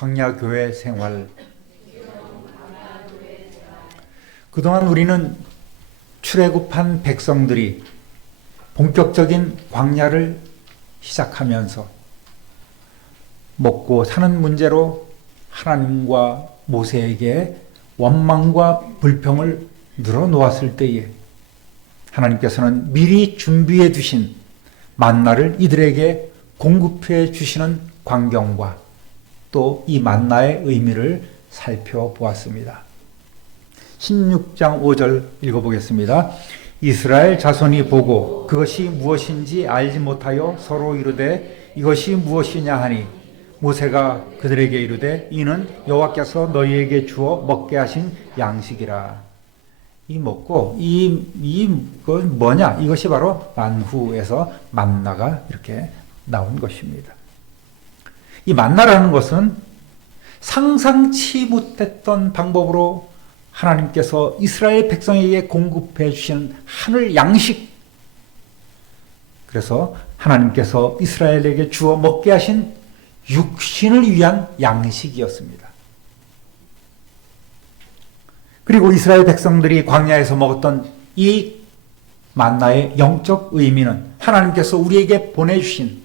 광야 교회 생활. 그동안 우리는 출애굽한 백성들이 본격적인 광야를 시작하면서 먹고 사는 문제로 하나님과 모세에게 원망과 불평을 늘어놓았을 때에 하나님께서는 미리 준비해 두신 만나를 이들에게 공급해 주시는 광경과 또 이 만나의 의미를 살펴보았습니다. 16장 5절 읽어보겠습니다. 이스라엘 자손이 보고 그것이 무엇인지 알지 못하여 서로 이르되 이것이 무엇이냐 하니 모세가 그들에게 이르되 이는 여호와께서 너희에게 주어 먹게 하신 양식이라. 이 먹고 이건 뭐냐? 이것이 바로 만후에서 만나가 이렇게 나온 것입니다. 이 만나라는 것은 상상치 못했던 방법으로 하나님께서 이스라엘 백성에게 공급해 주시는 하늘 양식. 그래서 하나님께서 이스라엘에게 주어 먹게 하신 육신을 위한 양식이었습니다. 그리고 이스라엘 백성들이 광야에서 먹었던 이 만나의 영적 의미는 하나님께서 우리에게 보내주신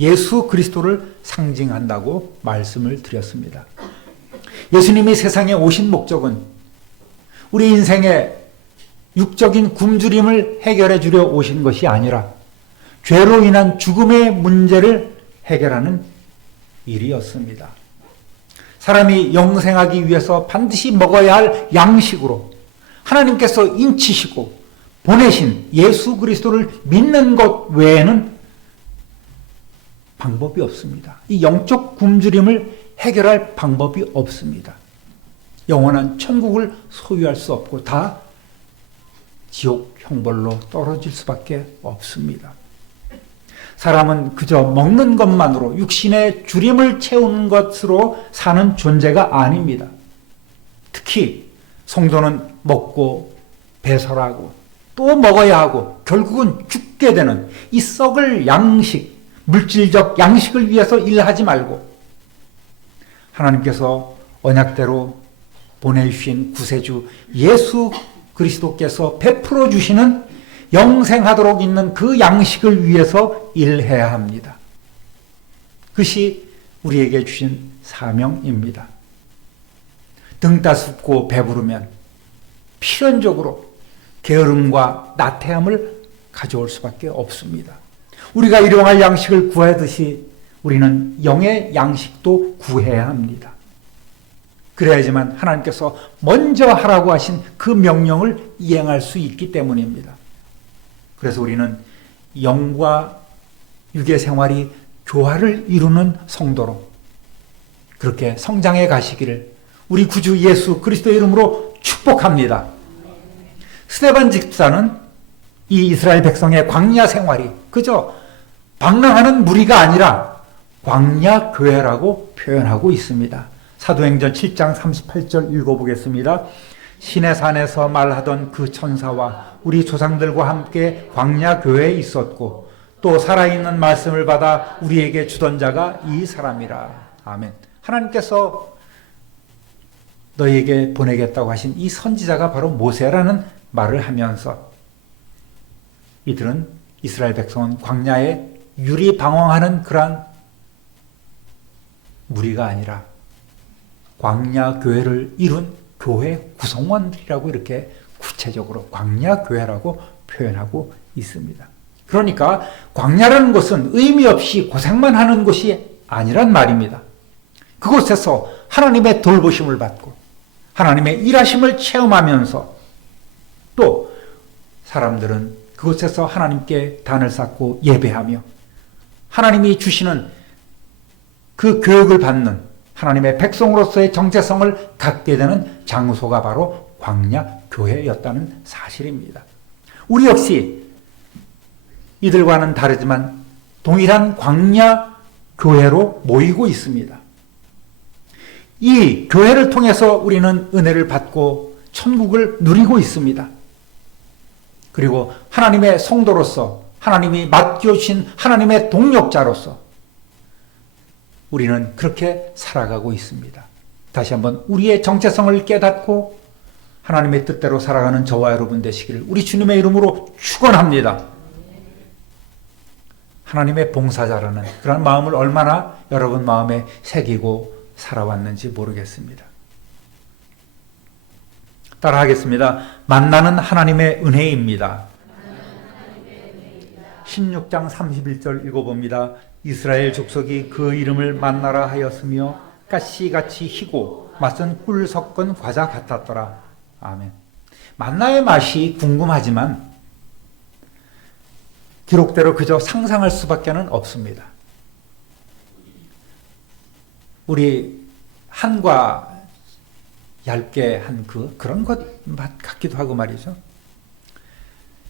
예수 그리스도를 상징한다고 말씀을 드렸습니다. 예수님이 세상에 오신 목적은 우리 인생의 육적인 굶주림을 해결해 주려 오신 것이 아니라 죄로 인한 죽음의 문제를 해결하는 일이었습니다. 사람이 영생하기 위해서 반드시 먹어야 할 양식으로 하나님께서 인치시고 보내신 예수 그리스도를 믿는 것 외에는 방법이 없습니다. 이 영적 굶주림을 해결할 방법이 없습니다. 영원한 천국을 소유할 수 없고 다 지옥 형벌로 떨어질 수밖에 없습니다. 사람은 그저 먹는 것만으로 육신의 주림을 채우는 것으로 사는 존재가 아닙니다. 특히 성도는 먹고 배설하고 또 먹어야 하고 결국은 죽게 되는 이 썩을 양식, 물질적 양식을 위해서 일하지 말고 하나님께서 언약대로 보내주신 구세주 예수 그리스도께서 베풀어 주시는 영생하도록 있는 그 양식을 위해서 일해야 합니다. 그것이 우리에게 주신 사명입니다. 등 따숩고 배부르면 필연적으로 게으름과 나태함을 가져올 수밖에 없습니다. 우리가 일용할 양식을 구하듯이 우리는 영의 양식도 구해야 합니다. 그래야지만 하나님께서 먼저 하라고 하신 그 명령을 이행할 수 있기 때문입니다. 그래서 우리는 영과 육의 생활이 조화를 이루는 성도로 그렇게 성장해 가시기를 우리 구주 예수 그리스도의 이름으로 축복합니다. 스데반 집사는 이 이스라엘 백성의 광야 생활이 그저 방랑하는 무리가 아니라 광야 교회라고 표현하고 있습니다. 사도행전 7장 38절 읽어보겠습니다. 시내산에서 말하던 그 천사와 우리 조상들과 함께 광야 교회에 있었고 또 살아있는 말씀을 받아 우리에게 주던 자가 이 사람이라. 아멘. 하나님께서 너희에게 보내겠다고 하신 이 선지자가 바로 모세라는 말을 하면서 이들은 이스라엘 백성은 광야에 유리방황하는 그러한 무리가 아니라 광야 교회를 이룬 교회 구성원들이라고 이렇게 구체적으로 광야 교회라고 표현하고 있습니다. 그러니까 광야라는 것은 의미 없이 고생만 하는 곳이 아니란 말입니다. 그곳에서 하나님의 돌보심을 받고 하나님의 일하심을 체험하면서 또 사람들은 그곳에서 하나님께 단을 쌓고 예배하며 하나님이 주시는 그 교육을 받는 하나님의 백성으로서의 정체성을 갖게 되는 장소가 바로 광야 교회였다는 사실입니다. 우리 역시 이들과는 다르지만 동일한 광야 교회로 모이고 있습니다. 이 교회를 통해서 우리는 은혜를 받고 천국을 누리고 있습니다. 그리고 하나님의 성도로서 하나님이 맡겨주신 하나님의 동력자로서 우리는 그렇게 살아가고 있습니다. 다시 한번 우리의 정체성을 깨닫고 하나님의 뜻대로 살아가는 저와 여러분 되시기를 우리 주님의 이름으로 축원합니다. 하나님의 봉사자라는 그런 마음을 얼마나 여러분 마음에 새기고 살아왔는지 모르겠습니다. 따라하겠습니다. 만나는 하나님의 은혜입니다. 16장 31절 읽어봅니다. 이스라엘 족속이 그 이름을 만나라 하였으며 가시같이 희고 맛은 꿀 섞은 과자 같았더라. 아멘. 만나의 맛이 궁금하지만 기록대로 그저 상상할 수밖에 없습니다. 우리 한과 얇게 한 그런 것 맛 같기도 하고 말이죠.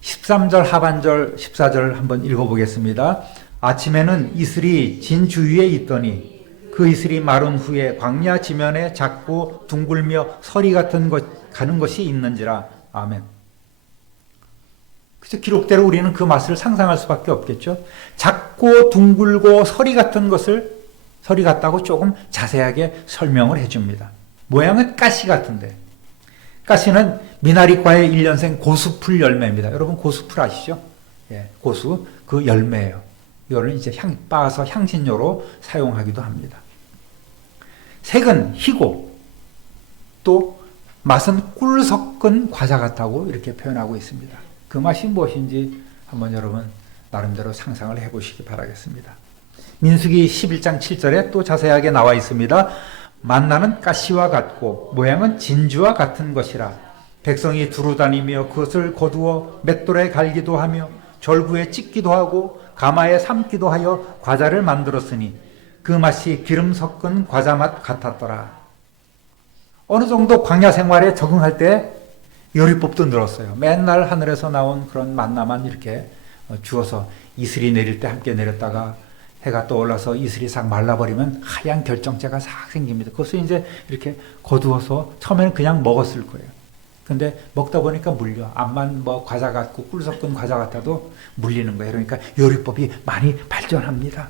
13절 하반절 14절 한번 읽어보겠습니다. 아침에는 이슬이 진 주위에 있더니 그 이슬이 마른 후에 광야 지면에 작고 둥글며 서리 같은 가는 것이 있는지라. 아멘. 그래서 기록대로 우리는 그 맛을 상상할 수밖에 없겠죠. 작고 둥글고 서리 같다고 조금 자세하게 설명을 해줍니다. 모양은 가시 같은데, 가시는 미나리과의 1년생 고수풀 열매입니다. 여러분 고수풀 아시죠? 예, 고수 그 열매예요. 이거를 이제 빻아서 향신료로 사용하기도 합니다. 색은 희고 또 맛은 꿀 섞은 과자 같다고 이렇게 표현하고 있습니다. 그 맛이 무엇인지 한번 여러분 나름대로 상상을 해보시기 바라겠습니다. 민수기 11장 7절에 또 자세하게 나와 있습니다. 만나는 가시와 같고 모양은 진주와 같은 것이라. 백성이 두루다니며 그것을 거두어 맷돌에 갈기도 하며 절구에 찢기도 하고 가마에 삶기도 하여 과자를 만들었으니 그 맛이 기름 섞은 과자 맛 같았더라. 어느 정도 광야 생활에 적응할 때 요리법도 늘었어요. 맨날 하늘에서 나온 그런 만나만 이렇게 주어서 이슬이 내릴 때 함께 내렸다가 해가 떠올라서 이슬이 싹 말라버리면 하얀 결정체가 싹 생깁니다. 그것을 이제 이렇게 거두어서 처음에는 그냥 먹었을 거예요. 근데 먹다 보니까 물려. 암만 뭐 과자 같고 꿀 섞은 과자 같아도 물리는 거예요. 그러니까 요리법이 많이 발전합니다.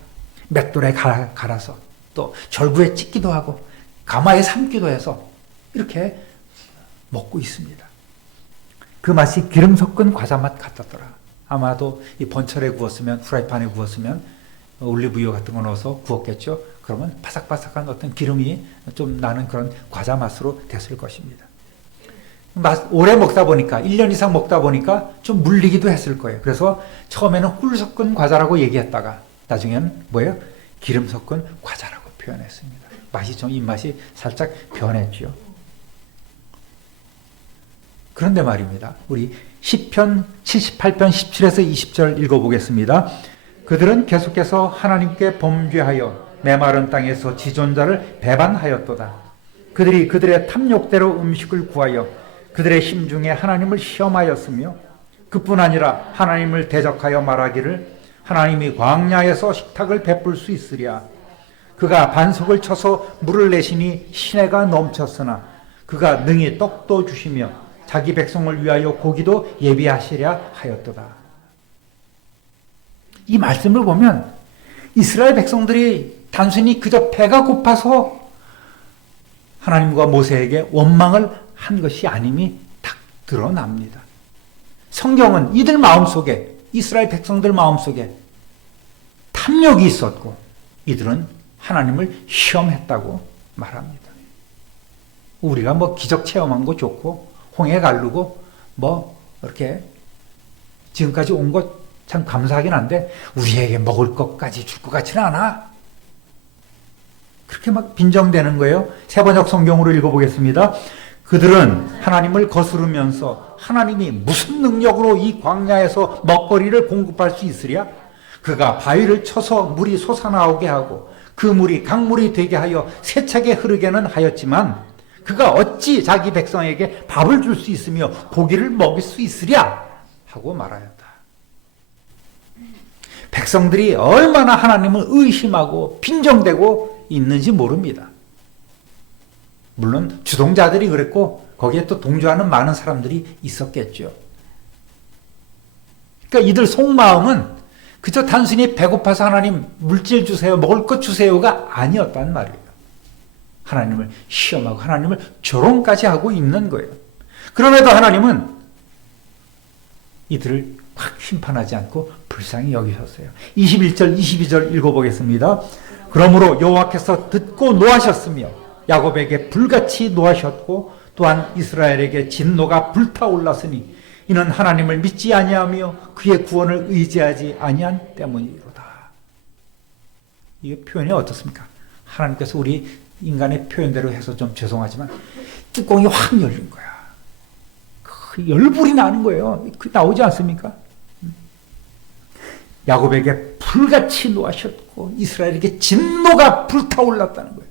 맷돌에 갈아서 또 절구에 찢기도 하고 가마에 삶기도 해서 이렇게 먹고 있습니다. 그 맛이 기름 섞은 과자 맛 같았더라. 아마도 이 번철에 구웠으면, 프라이팬에 구웠으면 올리브유 같은 거 넣어서 구웠겠죠. 그러면 바삭바삭한 어떤 기름이 좀 나는 그런 과자 맛으로 됐을 것입니다. 오래 먹다 보니까 1년 이상 먹다 보니까 좀 물리기도 했을 거예요. 그래서 처음에는 꿀 섞은 과자라고 얘기했다가 나중에는 뭐예요? 기름 섞은 과자라고 표현했습니다. 맛이 좀 입맛이 살짝 변했죠. 그런데 말입니다. 우리 시편 78편 17에서 20절 읽어보겠습니다. 그들은 계속해서 하나님께 범죄하여 메마른 땅에서 지존자를 배반하였도다. 그들이 그들의 탐욕대로 음식을 구하여 그들의 심중에 하나님을 시험하였으며 그뿐 아니라 하나님을 대적하여 말하기를 하나님이 광야에서 식탁을 베풀 수 있으랴. 그가 반석을 쳐서 물을 내시니 시내가 넘쳤으나 그가 능히 떡도 주시며 자기 백성을 위하여 고기도 예비하시랴 하였도다. 이 말씀을 보면 이스라엘 백성들이 단순히 그저 배가 고파서 하나님과 모세에게 원망을 한 것이 아님이 딱 드러납니다. 성경은 이들 마음속에, 이스라엘 백성들 마음속에 탐욕이 있었고 이들은 하나님을 시험했다고 말합니다. 우리가 뭐 기적 체험한 거 좋고 홍해 가르고 뭐 이렇게 지금까지 온 것 참 감사하긴 한데 우리에게 먹을 것까지 줄 것 같지는 않아. 그렇게 막 빈정대는 거예요. 세번역 성경으로 읽어보겠습니다. 그들은 하나님을 거스르면서 하나님이 무슨 능력으로 이 광야에서 먹거리를 공급할 수 있으랴? 그가 바위를 쳐서 물이 솟아나오게 하고 그 물이 강물이 되게 하여 세차게 흐르게는 하였지만 그가 어찌 자기 백성에게 밥을 줄 수 있으며 고기를 먹일 수 있으랴? 하고 말하였다. 백성들이 얼마나 하나님을 의심하고 빈정대고 있는지 모릅니다. 물론 주동자들이 그랬고 거기에 또 동조하는 많은 사람들이 있었겠죠. 그러니까 이들 속마음은 그저 단순히 배고파서 하나님 물질 주세요, 먹을 것 주세요가 아니었단 말이에요. 하나님을 시험하고 하나님을 조롱까지 하고 있는 거예요. 그럼에도 하나님은 이들을 확 심판하지 않고 불쌍히 여기셨어요. 21절, 22절 읽어보겠습니다. 그러므로 여호와께서 듣고 노하셨으며 야곱에게 불같이 노하셨고 또한 이스라엘에게 진노가 불타올랐으니 이는 하나님을 믿지 아니하며 그의 구원을 의지하지 아니한 때문이로다. 이 표현이 어떻습니까? 하나님께서 우리 인간의 표현대로 해서 좀 죄송하지만 뚜껑이 확 열린 거야. 그 열불이 나는 거예요. 그 나오지 않습니까? 야곱에게 불같이 노하셨고 이스라엘에게 진노가 불타올랐다는 거예요.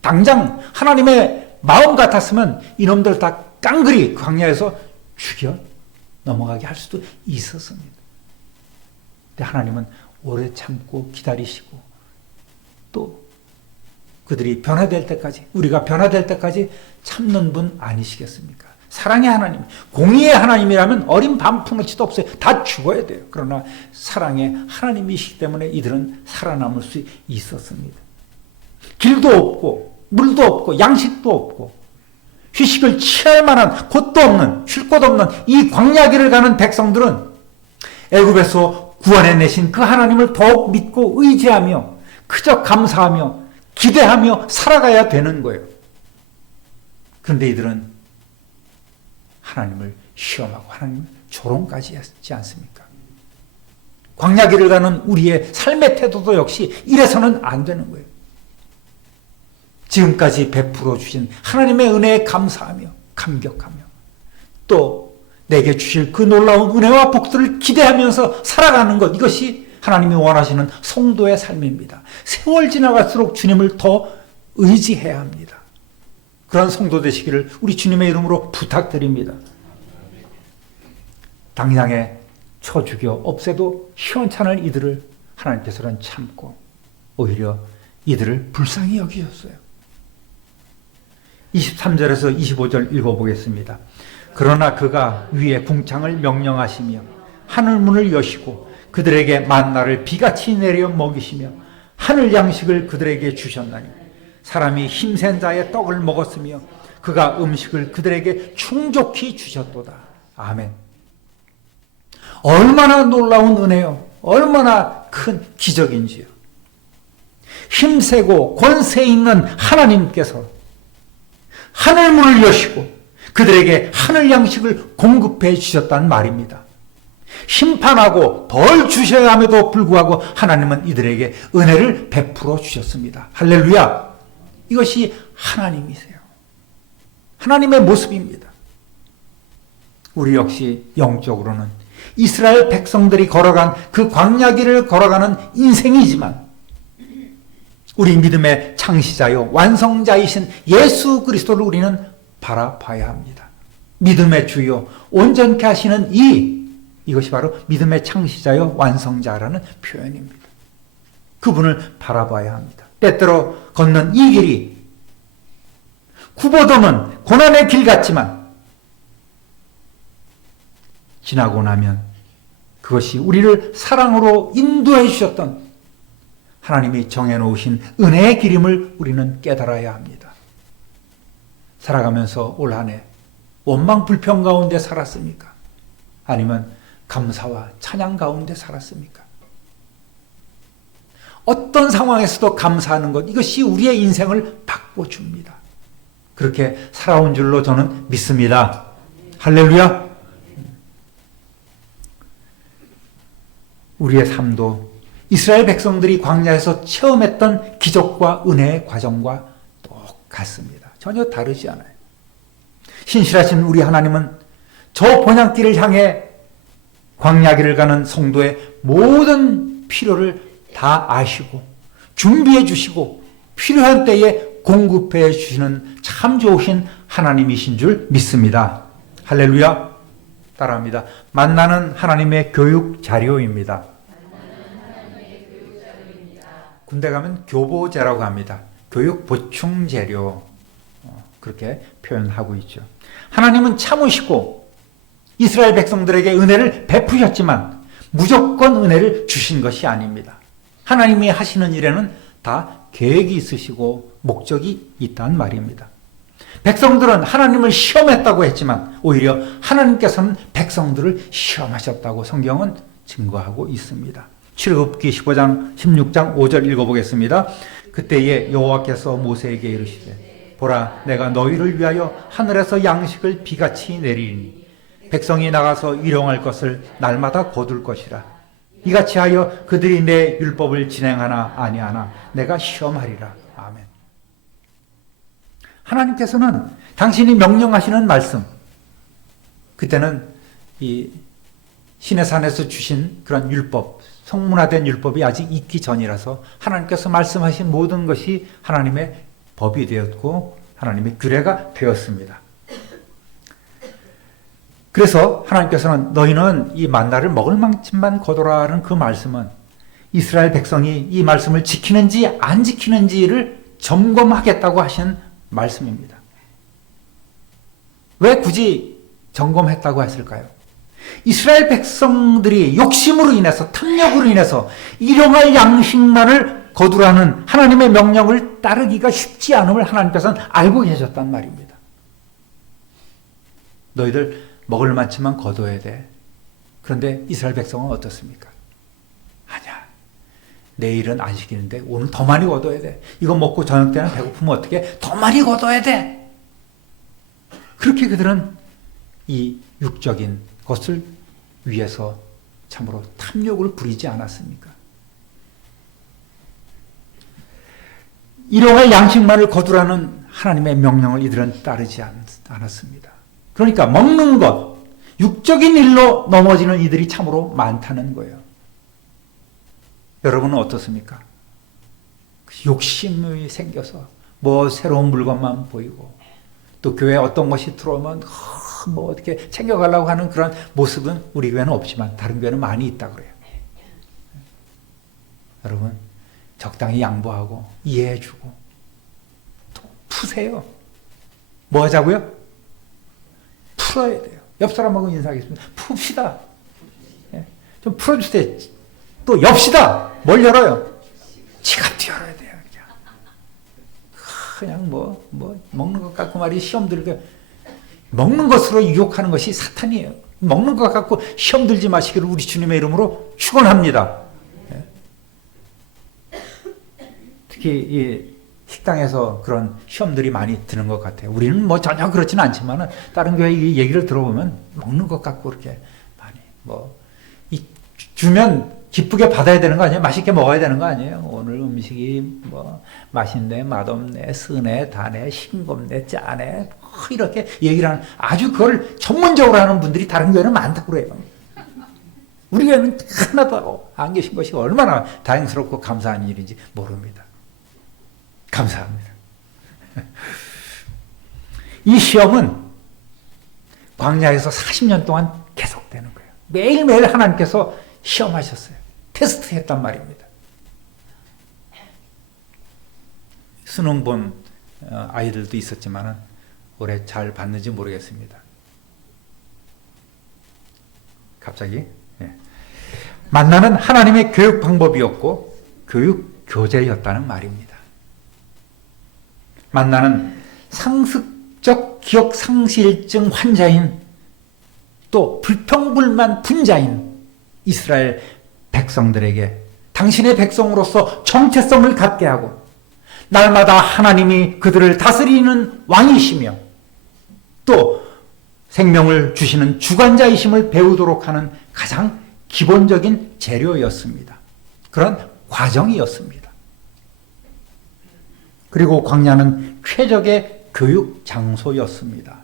당장 하나님의 마음 같았으면 이놈들 다 깡그리 광야에서 죽여 넘어가게 할 수도 있었습니다. 근데 하나님은 오래 참고 기다리시고 또 그들이 변화될 때까지, 우리가 변화될 때까지 참는 분 아니시겠습니까? 사랑의 하나님, 공의의 하나님이라면 어린 반푼어치도 없어요. 다 죽어야 돼요. 그러나 사랑의 하나님이시기 때문에 이들은 살아남을 수 있었습니다. 길도 없고 물도 없고 양식도 없고 휴식을 취할 만한 곳도 없는, 쉴 곳 없는 이 광야길을 가는 백성들은 애굽에서 구원해내신 그 하나님을 더욱 믿고 의지하며 그저 감사하며 기대하며 살아가야 되는 거예요. 그런데 이들은 하나님을 시험하고 하나님을 조롱까지 했지 않습니까? 광야길을 가는 우리의 삶의 태도도 역시 이래서는 안 되는 거예요. 지금까지 베풀어 주신 하나님의 은혜에 감사하며 감격하며 또 내게 주실 그 놀라운 은혜와 복들을 기대하면서 살아가는 것, 이것이 하나님이 원하시는 성도의 삶입니다. 세월 지나갈수록 주님을 더 의지해야 합니다. 그런 성도 되시기를 우리 주님의 이름으로 부탁드립니다. 당장에 쳐 죽여 없애도 시원찮을 이들을 하나님께서는 참고 오히려 이들을 불쌍히 여기셨어요. 23절에서 25절 읽어보겠습니다. 그러나 그가 위에 궁창을 명령하시며 하늘문을 여시고 그들에게 만나를 비같이 내려 먹이시며 하늘 양식을 그들에게 주셨나니 사람이 힘센 자의 떡을 먹었으며 그가 음식을 그들에게 충족히 주셨도다. 아멘. 얼마나 놀라운 은혜요, 얼마나 큰 기적인지요. 힘세고 권세 있는 하나님께서 하늘문을 여시고 그들에게 하늘 양식을 공급해 주셨단 말입니다. 심판하고 벌 주셔야 함에도 불구하고 하나님은 이들에게 은혜를 베풀어 주셨습니다. 할렐루야! 이것이 하나님이세요. 하나님의 모습입니다. 우리 역시 영적으로는 이스라엘 백성들이 걸어간 그 광야길을 걸어가는 인생이지만 우리 믿음의 창시자요 완성자이신 예수 그리스도를 우리는 바라봐야 합니다. 믿음의 주요 온전케 하시는 이것이 바로 믿음의 창시자요 완성자라는 표현입니다. 그분을 바라봐야 합니다. 때때로 걷는 이 길이 구보도는 고난의 길 같지만 지나고 나면 그것이 우리를 사랑으로 인도해 주셨던 하나님이 정해놓으신 은혜의 길임을 우리는 깨달아야 합니다. 살아가면서 올 한 해 원망 불평 가운데 살았습니까? 아니면 감사와 찬양 가운데 살았습니까? 어떤 상황에서도 감사하는 것, 이것이 우리의 인생을 바꿔줍니다. 그렇게 살아온 줄로 저는 믿습니다. 할렐루야! 우리의 삶도 이스라엘 백성들이 광야에서 체험했던 기적과 은혜의 과정과 똑같습니다. 전혀 다르지 않아요. 신실하신 우리 하나님은 저 본향길을 향해 광야길을 가는 성도의 모든 필요를 다 아시고 준비해 주시고 필요한 때에 공급해 주시는 참 좋으신 하나님이신 줄 믿습니다. 할렐루야! 따라합니다. 만나는 하나님의 교육 자료입니다. 군대 가면 교보제라고 합니다. 교육 보충 재료, 그렇게 표현하고 있죠. 하나님은 참으시고 이스라엘 백성들에게 은혜를 베푸셨지만 무조건 은혜를 주신 것이 아닙니다. 하나님이 하시는 일에는 다 계획이 있으시고 목적이 있다는 말입니다. 백성들은 하나님을 시험했다고 했지만 오히려 하나님께서는 백성들을 시험하셨다고 성경은 증거하고 있습니다. 출애굽기 15장 16장 5절 읽어보겠습니다. 그때에 여호와께서 모세에게 이르시되 보라 내가 너희를 위하여 하늘에서 양식을 비같이 내리니 백성이 나가서 일용할 것을 날마다 거둘 것이라. 이같이 하여 그들이 내 율법을 진행하나 아니하나 내가 시험하리라. 아멘. 하나님께서는 당신이 명령하시는 말씀, 그때는 이 시내산에서 주신 그런 율법, 성문화된 율법이 아직 있기 전이라서 하나님께서 말씀하신 모든 것이 하나님의 법이 되었고 하나님의 규례가 되었습니다. 그래서 하나님께서는 너희는 이 만나를 먹을 만큼만 거두라는 그 말씀은 이스라엘 백성이 이 말씀을 지키는지 안 지키는지를 점검하겠다고 하신 말씀입니다. 왜 굳이 점검했다고 했을까요? 이스라엘 백성들이 욕심으로 인해서 탐욕으로 인해서 일용할 양식만을 거두라는 하나님의 명령을 따르기가 쉽지 않음을 하나님께서는 알고 계셨단 말입니다. 너희들 먹을 만큼만 거둬야 돼. 그런데 이스라엘 백성은 어떻습니까? 아니야. 내일은 안 시키는데 오늘 더 많이 거둬야 돼. 이거 먹고 저녁 때는 배고프면 어떻게? 더 많이 거둬야 돼. 그렇게 그들은 이 육적인 것을 위해서 참으로 탐욕을 부리지 않았습니까? 일용할 양식만을 거두라는 하나님의 명령을 이들은 따르지 않았습니다. 그러니까 먹는 것, 육적인 일로 넘어지는 이들이 참으로 많다는 거예요. 여러분은 어떻습니까? 욕심이 생겨서 뭐 새로운 물건만 보이고 또 교회에 어떤 것이 들어오면 뭐 어떻게 챙겨가려고 하는 그런 모습은 우리 교회는 없지만 다른 교회는 많이 있다 그래요. 여러분 적당히 양보하고 이해해주고 또 푸세요. 뭐 하자고요? 풀어야 돼요. 옆 사람하고 인사하겠습니다. 풉시다. 좀 풀어주세요. 또 엽시다. 뭘 열어요? 지갑도 열어야 돼요. 그냥 뭐 먹는 것 갖고 말이 시험 들게 먹는 것으로 유혹하는 것이 사탄이에요. 먹는 것 갖고 시험 들지 마시기를 우리 주님의 이름으로 축원합니다. 특히 이 식당에서 그런 시험들이 많이 드는 것 같아요. 우리는 뭐 전혀 그렇지는 않지만은 다른 교회 얘기를 들어보면 먹는 것 갖고 그렇게 많이 주면 기쁘게 받아야 되는 거 아니에요? 맛있게 먹어야 되는 거 아니에요? 오늘 음식이 뭐 맛있네, 맛없네, 쓰네, 다네, 싱겁네, 짜네 이렇게 얘기를 하는 아주 그걸 전문적으로 하는 분들이 다른 교회는 많다고 그래요. 우리 교회는 하나도 안 계신 것이 얼마나 다행스럽고 감사한 일인지 모릅니다. 감사합니다. 이 시험은 광야에서 40년 동안 계속되는 거예요. 매일매일 하나님께서 시험하셨어요. 테스트했단 말입니다. 수능 본 아이들도 있었지만 올해 잘 봤는지 모르겠습니다. 갑자기 만나는 하나님의 교육 방법이었고 교육 교재였다는 말입니다. 만나는 상습적 기억 상실증 환자인 또 불평불만 분자인 이스라엘 백성들에게 당신의 백성으로서 정체성을 갖게 하고 날마다 하나님이 그들을 다스리는 왕이시며 또 생명을 주시는 주관자이심을 배우도록 하는 가장 기본적인 재료였습니다. 그런 과정이었습니다. 그리고 광야는 최적의 교육 장소였습니다.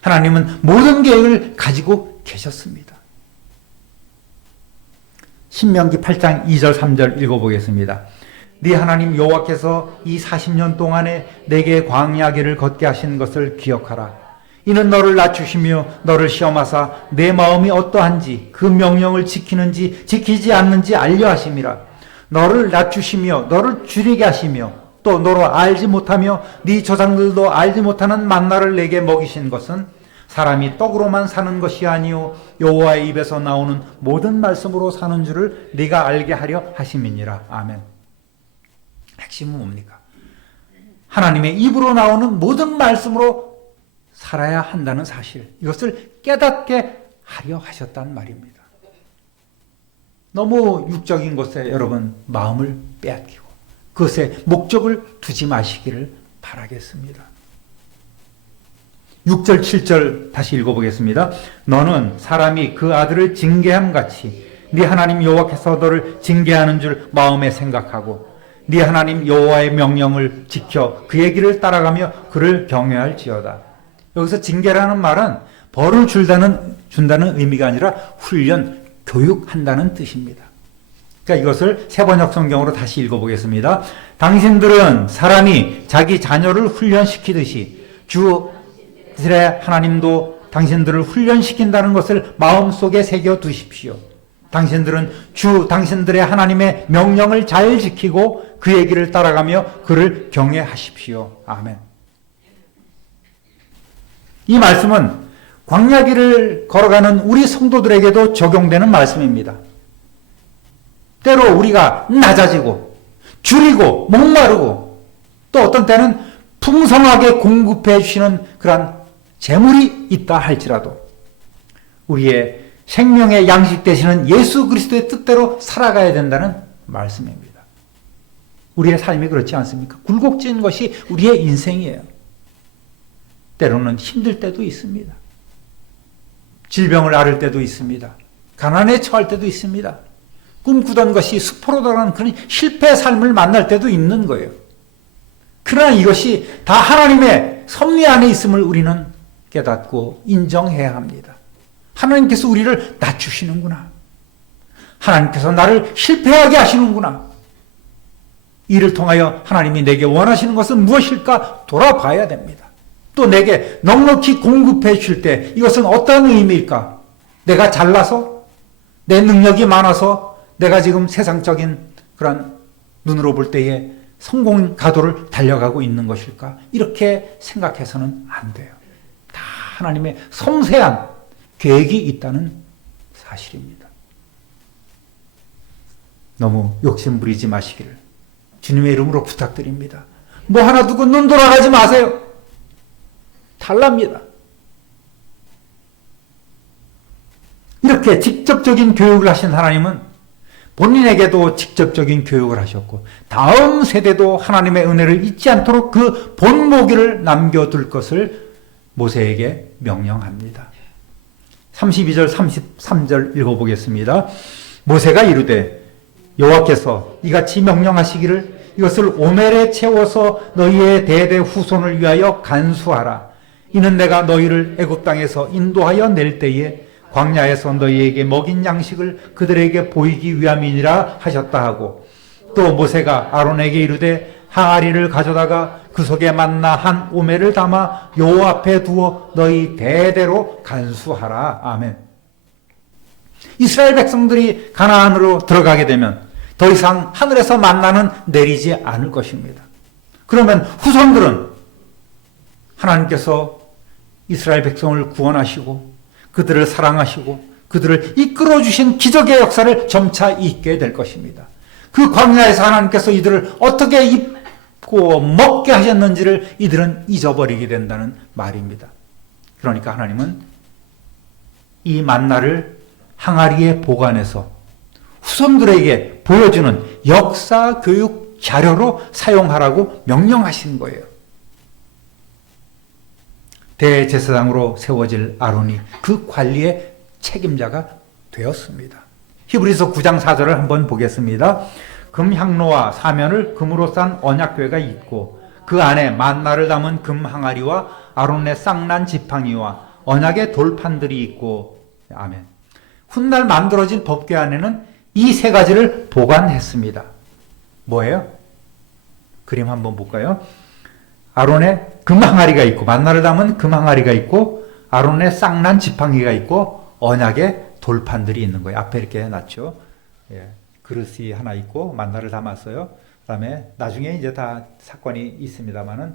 하나님은 모든 계획을 가지고 계셨습니다. 신명기 8장 2절 3절 읽어보겠습니다. 네 하나님 여호와께서 이 40년 동안에 내게 광야길을 걷게 하신 것을 기억하라. 이는 너를 낮추시며 너를 시험하사 내 마음이 어떠한지 그 명령을 지키는지 지키지 않는지 알려 하심이라. 너를 낮추시며 너를 줄이게 하시며 또 너로 알지 못하며 네 조상들도 알지 못하는 만나를 내게 먹이신 것은 사람이 떡으로만 사는 것이 아니요 여호와의 입에서 나오는 모든 말씀으로 사는 줄을 네가 알게 하려 하심이니라. 아멘. 핵심은 뭡니까? 하나님의 입으로 나오는 모든 말씀으로 살아야 한다는 사실, 이것을 깨닫게 하려 하셨단 말입니다. 너무 육적인 것에 여러분 마음을 빼앗기고 그것에 목적을 두지 마시기를 바라겠습니다. 6절 7절 다시 읽어보겠습니다. 너는 사람이 그 아들을 징계함 같이 네 하나님 여호와께서 너를 징계하는 줄 마음에 생각하고 네 하나님 여호와의 명령을 지켜 그의 길을 따라가며 그를 경외할지어다. 여기서 징계라는 말은 벌을 준다는 의미가 아니라 훈련, 교육한다는 뜻입니다. 그러니까 이것을 세번역 성경으로 다시 읽어보겠습니다. 당신들은 사람이 자기 자녀를 훈련시키듯이 주 이스라엘 하나님도 당신들을 훈련시킨다는 것을 마음속에 새겨 두십시오. 당신들은 당신들의 하나님의 명령을 잘 지키고 그의 길을 따라가며 그를 경외하십시오. 아멘. 이 말씀은 광야길을 걸어가는 우리 성도들에게도 적용되는 말씀입니다. 때로 우리가 낮아지고 줄이고 목마르고 또 어떤 때는 풍성하게 공급해 주시는 그런 재물이 있다 할지라도 우리의 생명의 양식 되시는 예수 그리스도의 뜻대로 살아가야 된다는 말씀입니다. 우리의 삶이 그렇지 않습니까? 굴곡진 것이 우리의 인생이에요. 때로는 힘들 때도 있습니다. 질병을 앓을 때도 있습니다. 가난에 처할 때도 있습니다. 꿈꾸던 것이 수포로 돌아가는 그런 실패의 삶을 만날 때도 있는 거예요. 그러나 이것이 다 하나님의 섭리 안에 있음을 우리는 깨닫고 인정해야 합니다. 하나님께서 우리를 낮추시는구나. 하나님께서 나를 실패하게 하시는구나. 이를 통하여 하나님이 내게 원하시는 것은 무엇일까 돌아봐야 됩니다. 또 내게 넉넉히 공급해 줄 때 이것은 어떤 의미일까? 내가 잘나서? 내 능력이 많아서? 내가 지금 세상적인 그런 눈으로 볼 때에 성공 가도를 달려가고 있는 것일까? 이렇게 생각해서는 안 돼요. 다 하나님의 섬세한 계획이 있다는 사실입니다. 너무 욕심 부리지 마시기를 주님의 이름으로 부탁드립니다. 뭐 하나 두고 눈 돌아가지 마세요. 탈납니다. 이렇게 직접적인 교육을 하신 하나님은 본인에게도 직접적인 교육을 하셨고 다음 세대도 하나님의 은혜를 잊지 않도록 그 본보기를 남겨둘 것을 모세에게 명령합니다. 32절 33절 읽어보겠습니다. 모세가 이르되 여호와께서 이같이 명령하시기를 이것을 오멜에 채워서 너희의 대대 후손을 위하여 간수하라. 이는 내가 너희를 애굽 땅에서 인도하여 낼 때에 광야에서 너희에게 먹인 양식을 그들에게 보이기 위함이니라 하셨다 하고 또 모세가 아론에게 이르되 항아리를 가져다가 그 속에 만나 한 오멜을 담아 여호와 앞에 두어 너희 대대로 간수하라. 아멘. 이스라엘 백성들이 가나안으로 들어가게 되면 더 이상 하늘에서 만나는 내리지 않을 것입니다. 그러면 후손들은 하나님께서 이스라엘 백성을 구원하시고 그들을 사랑하시고 그들을 이끌어 주신 기적의 역사를 점차 잊게 될 것입니다. 그 광야에서 하나님께서 이들을 어떻게 입고 먹게 하셨는지를 이들은 잊어버리게 된다는 말입니다. 그러니까 하나님은 이 만나를 항아리에 보관해서 후손들에게 보여주는 역사 교육 자료로 사용하라고 명령하신 거예요. 대제사장으로 세워질 아론이 그 관리의 책임자가 되었습니다. 히브리서 9장 4절을 한번 보겠습니다. 금향로와 사면을 금으로 싼 언약궤가 있고 그 안에 만나를 담은 금 항아리와 아론의 쌍난 지팡이와 언약의 돌판들이 있고 아멘. 훗날 만들어진 법궤 안에는 이 세 가지를 보관했습니다. 뭐예요? 그림 한번 볼까요? 아론의 금 항아리가 있고 만나를 담은 금 항아리가 있고 아론의 쌍난 지팡이가 있고 언약의 돌판들이 있는 거예요. 앞에 이렇게 해놨죠. 예, 그릇이 하나 있고 만나를 담았어요. 그다음에 나중에 이제 다 사건이 있습니다만은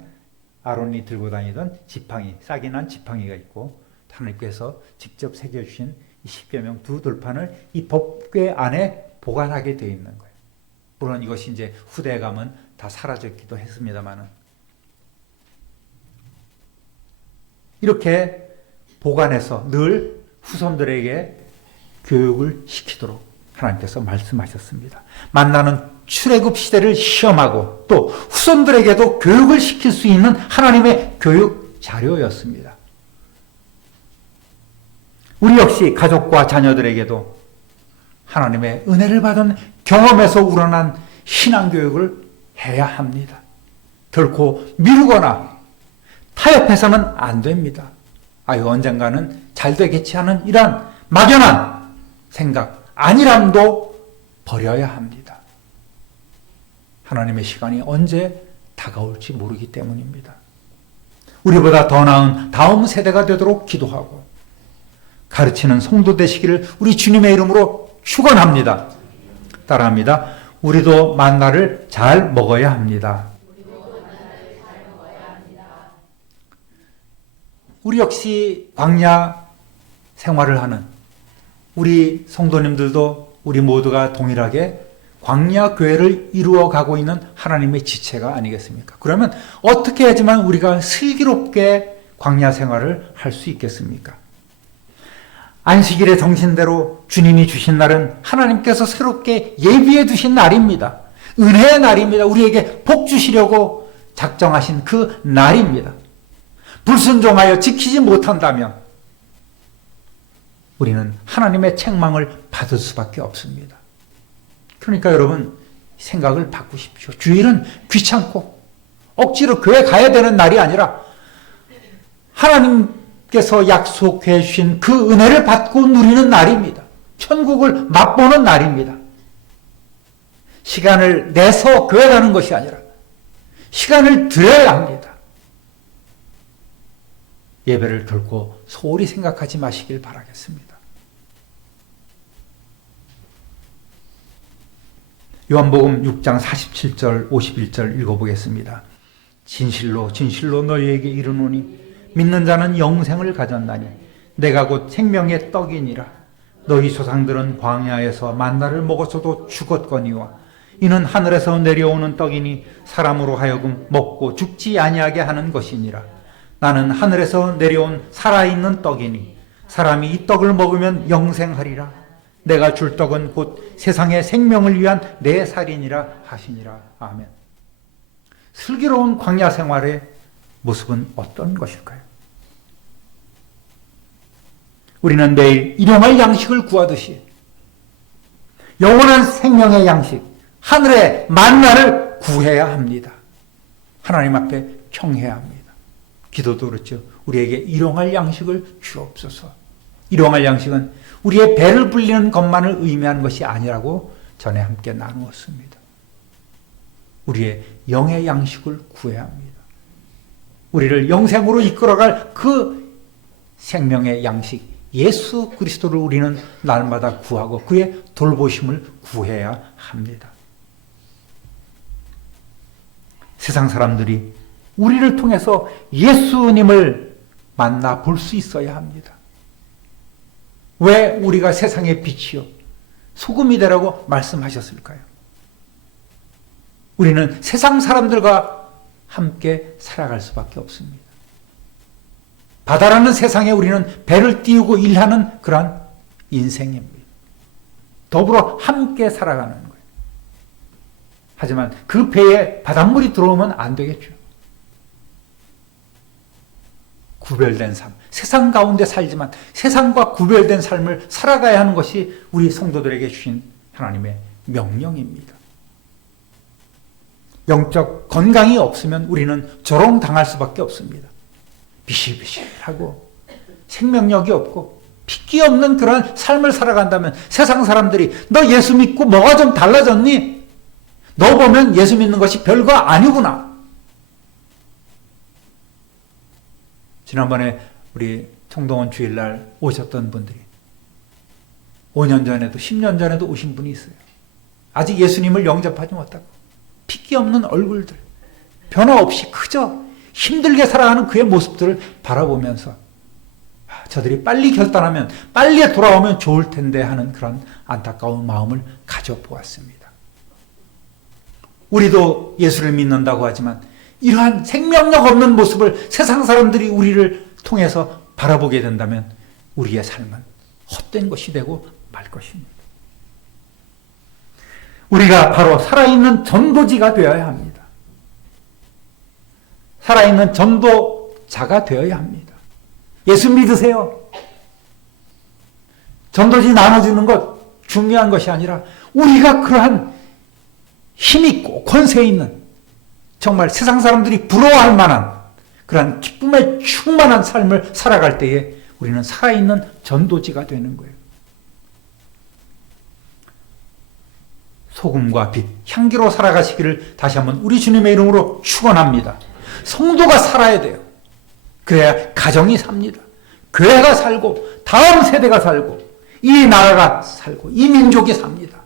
아론이 들고 다니던 지팡이, 싹이 난 지팡이가 있고 하나님께서 직접 새겨주신 이 십계명 두 돌판을 이 법궤 안에 보관하게 되어 있는 거예요. 물론 이것이 이제 후대에 가면 다 사라졌기도 했습니다만은 이렇게 보관해서 늘 후손들에게 교육을 시키도록 하나님께서 말씀하셨습니다. 만나는 출애굽 시대를 시험하고 또 후손들에게도 교육을 시킬 수 있는 하나님의 교육 자료였습니다. 우리 역시 가족과 자녀들에게도 하나님의 은혜를 받은 경험에서 우러난 신앙교육을 해야 합니다. 결코 미루거나 타협해서는 안 됩니다. 언젠가는 잘 되겠지 하는 이러한 막연한 생각, 안일함도 버려야 합니다. 하나님의 시간이 언제 다가올지 모르기 때문입니다. 우리보다 더 나은 다음 세대가 되도록 기도하고 가르치는 성도 되시기를 우리 주님의 이름으로 축원합니다. 따라합니다. 우리도 만나를 잘 먹어야 합니다. 우리 역시 광야 생활을 하는 우리 성도님들도 우리 모두가 동일하게 광야 교회를 이루어가고 있는 하나님의 지체가 아니겠습니까? 그러면 어떻게 하지만 우리가 슬기롭게 광야 생활을 할 수 있겠습니까? 안식일의 정신대로 주님이 주신 날은 하나님께서 새롭게 예비해 두신 날입니다. 은혜의 날입니다. 우리에게 복 주시려고 작정하신 그 날입니다. 불순종하여 지키지 못한다면 우리는 하나님의 책망을 받을 수밖에 없습니다. 그러니까 여러분 생각을 바꾸십시오. 주일은 귀찮고 억지로 교회 가야 되는 날이 아니라 하나님께서 약속해 주신 그 은혜를 받고 누리는 날입니다. 천국을 맛보는 날입니다. 시간을 내서 교회 가는 것이 아니라 시간을 들여야 합니다. 예배를 결코 소홀히 생각하지 마시길 바라겠습니다. 요한복음 6장 47절 51절 읽어보겠습니다. 진실로 진실로 너희에게 이르노니 믿는 자는 영생을 가졌나니 내가 곧 생명의 떡이니라. 너희 조상들은 광야에서 만나를 먹었어도 죽었거니와 이는 하늘에서 내려오는 떡이니 사람으로 하여금 먹고 죽지 아니하게 하는 것이니라. 나는 하늘에서 내려온 살아있는 떡이니 사람이 이 떡을 먹으면 영생하리라. 내가 줄 떡은 곧 세상의 생명을 위한 내 살이니라 하시니라. 아멘. 슬기로운 광야 생활의 모습은 어떤 것일까요? 우리는 매일 일용할 양식을 구하듯이 영원한 생명의 양식, 하늘의 만나를 구해야 합니다. 하나님 앞에 청해야 합니다. 기도도 그렇죠. 우리에게 일용할 양식을 주옵소서. 일용할 양식은 우리의 배를 불리는 것만을 의미하는 것이 아니라고 전에 함께 나누었습니다. 우리의 영의 양식을 구해야 합니다. 우리를 영생으로 이끌어갈 그 생명의 양식, 예수 그리스도를 우리는 날마다 구하고 그의 돌보심을 구해야 합니다. 세상 사람들이 우리를 통해서 예수님을 만나 볼 수 있어야 합니다. 왜 우리가 세상의 빛이요 소금이 되라고 말씀하셨을까요? 우리는 세상 사람들과 함께 살아갈 수밖에 없습니다. 바다라는 세상에 우리는 배를 띄우고 일하는 그러한 인생입니다. 더불어 함께 살아가는 거예요. 하지만 그 배에 바닷물이 들어오면 안 되겠죠. 구별된 삶, 세상 가운데 살지만 세상과 구별된 삶을 살아가야 하는 것이 우리 성도들에게 주신 하나님의 명령입니다. 영적 건강이 없으면 우리는 조롱당할 수밖에 없습니다. 비실비실하고 생명력이 없고 핏기 없는 그런 삶을 살아간다면 세상 사람들이 너 예수 믿고 뭐가 좀 달라졌니? 너 보면 예수 믿는 것이 별거 아니구나. 지난번에 우리 청동원 주일날 오셨던 분들이 5년 전에도 10년 전에도 오신 분이 있어요. 아직 예수님을 영접하지 못하고 핏기 없는 얼굴들, 변화 없이 그저 힘들게 살아가는 그의 모습들을 바라보면서 저들이 빨리 결단하면, 빨리 돌아오면 좋을 텐데 하는 그런 안타까운 마음을 가져보았습니다. 우리도 예수를 믿는다고 하지만 이러한 생명력 없는 모습을 세상 사람들이 우리를 통해서 바라보게 된다면 우리의 삶은 헛된 것이 되고 말 것입니다. 우리가 바로 살아있는 전도지가 되어야 합니다. 살아있는 전도자가 되어야 합니다. 예수 믿으세요. 전도지 나눠주는 것 중요한 것이 아니라 우리가 그러한 힘있고 권세 있는, 정말 세상 사람들이 부러워할 만한 그러한 기쁨에 충만한 삶을 살아갈 때에 우리는 살아있는 전도지가 되는 거예요. 소금과 빛, 향기로 살아가시기를 다시 한번 우리 주님의 이름으로 축원합니다. 성도가 살아야 돼요. 그래야 가정이 삽니다. 교회가 살고 다음 세대가 살고 이 나라가 살고 이 민족이 삽니다.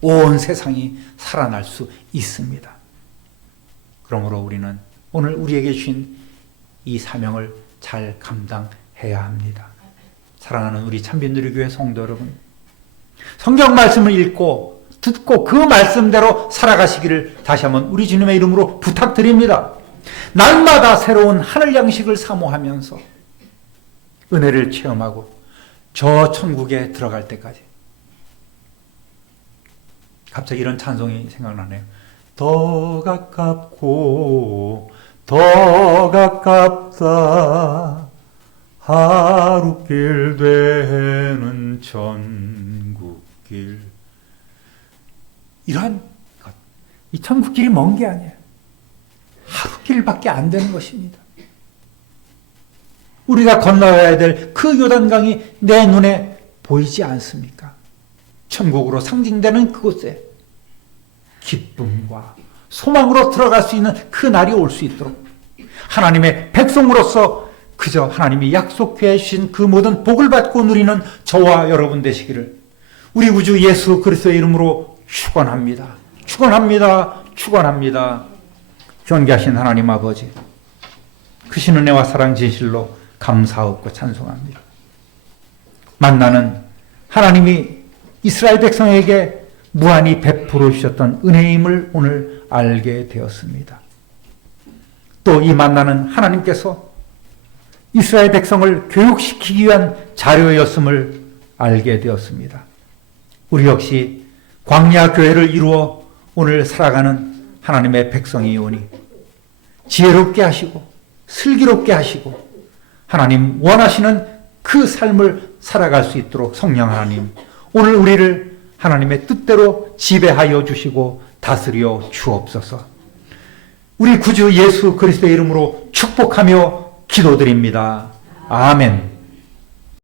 온 세상이 살아날 수 있습니다. 그러므로 우리는 오늘 우리에게 주신 이 사명을 잘 감당해야 합니다. 사랑하는 우리 참빈누리교회 성도 여러분, 성경 말씀을 읽고 듣고 그 말씀대로 살아가시기를 다시 한번 우리 주님의 이름으로 부탁드립니다. 날마다 새로운 하늘 양식을 사모하면서 은혜를 체험하고 저 천국에 들어갈 때까지. 갑자기 이런 찬송이 생각나네요. 더 가깝고 더 가깝다 하루길 되는 천국길. 이러한 것, 이 천국길이 먼 게 아니에요. 하루길밖에 안 되는 것입니다. 우리가 건너야 될 그 요단강이 내 눈에 보이지 않습니까? 천국으로 상징되는 그곳에 기쁨과 소망으로 들어갈 수 있는 그 날이 올 수 있도록 하나님의 백성으로서 그저 하나님이 약속해 주신 그 모든 복을 받고 누리는 저와 여러분 되시기를 우리 구주 예수 그리스도의 이름으로 축원합니다. 축원합니다. 축원합니다. 존귀하신 하나님 아버지, 크신 은혜와 사랑 진실로 감사하고 찬송합니다. 만나는 하나님이 이스라엘 백성에게 무한히 베풀어 주셨던 은혜임을 오늘 알게 되었습니다. 또 이 만나는 하나님께서 이스라엘 백성을 교육시키기 위한 자료였음을 알게 되었습니다. 우리 역시 광야 교회를 이루어 오늘 살아가는 하나님의 백성이오니 지혜롭게 하시고 슬기롭게 하시고 하나님 원하시는 그 삶을 살아갈 수 있도록 성령 하나님, 오늘 우리를 하나님의 뜻대로 지배하여 주시고 다스려 주옵소서. 우리 구주 예수 그리스도의 이름으로 축복하며 기도드립니다. 아멘.